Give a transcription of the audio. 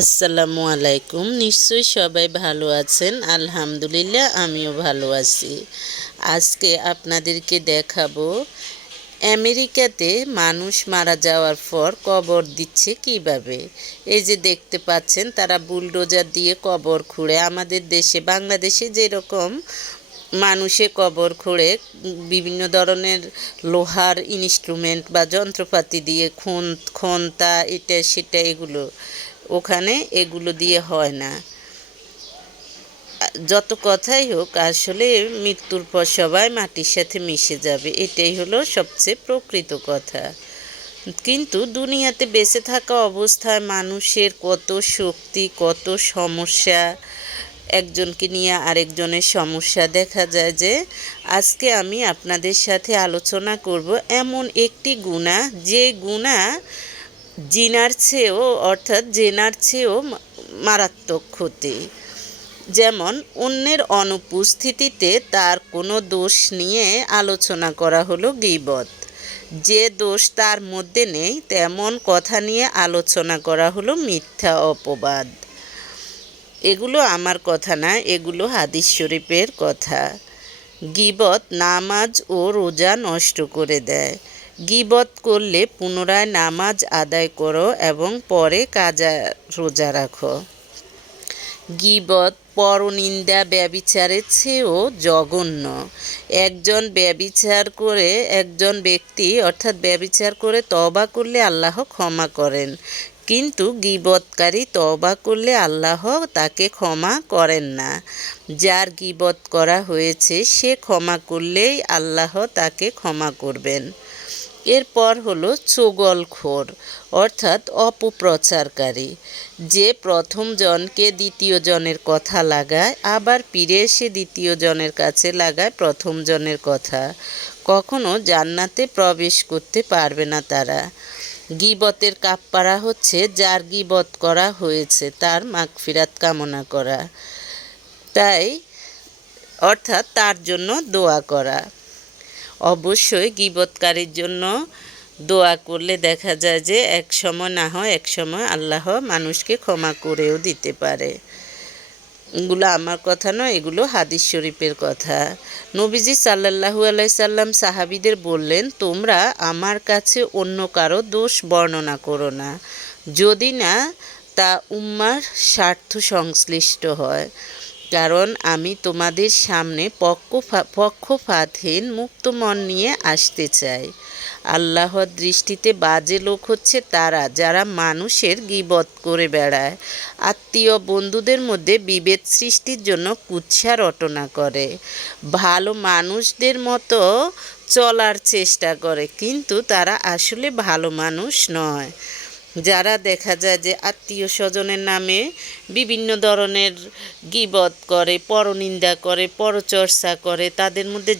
আসসালামু আলাইকুম। নিশ্চয়ই সবাই ভালো আছেন। আলহামদুলিল্লাহ আমিও ভালো আছি। আজকে আপনাদেরকে দেখাবো আমেরিকাতে মানুষ মারা যাওয়ার পর কবর দিচ্ছে কিভাবে। এই যে দেখতে পাচ্ছেন তারা বুলডোজার দিয়ে কবর খুঁড়ে, আমাদের দেশে বাংলাদেশে যেরকম মানুষে কবর খুঁড়ে বিভিন্ন ধরনের লোহার ইনস্ট্রুমেন্ট বা যন্ত্রপাতি দিয়ে খন্তা এটা সেটা এগুলো, ওখানে এগুলো দিয়ে হয় না। যত কথাই হোক, আসলে মৃত্যুর পর সবাই মাটির সাথে মিশে যাবে, এটাই হলো সবচেয়ে প্রকৃত কথা। কিন্তু দুনিয়াতে বেঁচে থাকা অবস্থায় মানুষের কত শক্তি, কত সমস্যা, একজনকে নিয়ে আরেকজনের সমস্যা। দেখা যায় যে আজকে আমি আপনাদের সাথে আলোচনা করব এমন একটি গুনাহ, যে গুনাহ জিনার চেয়েও অর্থাৎ জেনার চেয়েও মারাত্মক ক্ষতি। যেমন অন্যের অনুপস্থিতিতে তার কোনো দোষ নিয়ে আলোচনা করা হলো গীবত। যে দোষ তার মধ্যে নেই তেমন কথা নিয়ে আলোচনা করা হলো মিথ্যা অপবাদ। এগুলো আমার কথা না, এগুলো হাদিস শরীফের কথা। গীবত নামাজ ও রোজা নষ্ট করে দেয়। গীবত করলে পুনরায় নামাজ আদায় করো এবং পরে কাজা রোজা রাখো। গীবত পরনিন্দা ব্যভিচারের চেয়েও জঘন্য। একজন ব্যক্তি অর্থাৎ ব্যভিচার করে তওবা করলে আল্লাহ ক্ষমা করেন, কিন্তু গীবতকারী তওবা করলে আল্লাহ তাকে ক্ষমা করেন না। যার গীবত করা হয়েছে সে ক্ষমা করলেই আল্লাহ তাকে ক্ষমা করবেন। এরপর হলো চোগলখোর অর্থাৎ অপপ্রচারকারী, যে প্রথম জনকে দ্বিতীয় জনের কথা লাগায়, আবার ফিরে এসে দ্বিতীয় জনের কাছে লাগায় প্রথম জনের কথা। কখনো জান্নাতে প্রবেশ করতে পারবে না তারা। গীবতের কাফফারা হচ্ছে যার গীবত করা হয়েছে তার মাগফিরাত কামনা করা, তাই অর্থাৎ তার জন্য দোয়া করা। অবশ্যই গীবতকারীর জন্য দোয়া করলে দেখা যায় যে এক সময় না হয় এক সময় আল্লাহ মানুষকে ক্ষমা করেও দিতে পারে। এগুলো আমার কথা নয়, এগুলো হাদিস শরীফের কথা। নবীজি সাল্লাল্লাহু আলাইহি সাল্লাম সাহাবীদের বললেন, তোমরা আমার কাছে অন্য কারো দোষ বর্ণনা করো না, যদি না তা উম্মার স্বার্থ সংশ্লিষ্ট হয়। কারণ আমি তোমাদের সামনে পক্ষপাতহীন মুক্ত মন নিয়ে আসতে চাই। আল্লাহর দৃষ্টিতে বাজে লোক হচ্ছে তারা যারা মানুষের গীবত করে বেড়ায়, আত্মীয় বন্ধুদের মধ্যে বিভেদ সৃষ্টির জন্য কুৎসা রটনা করে, ভালো মানুষদের মতো চলার চেষ্টা করে, কিন্তু তারা আসলে ভালো মানুষ নয়। যারা দেখা যায় যে আত্মীয় স্বজনের নামে বিভিন্ন ধরনের গীবত করে, পরনিন্দা করে, পরচর্চা করে, তাদের মধ্যে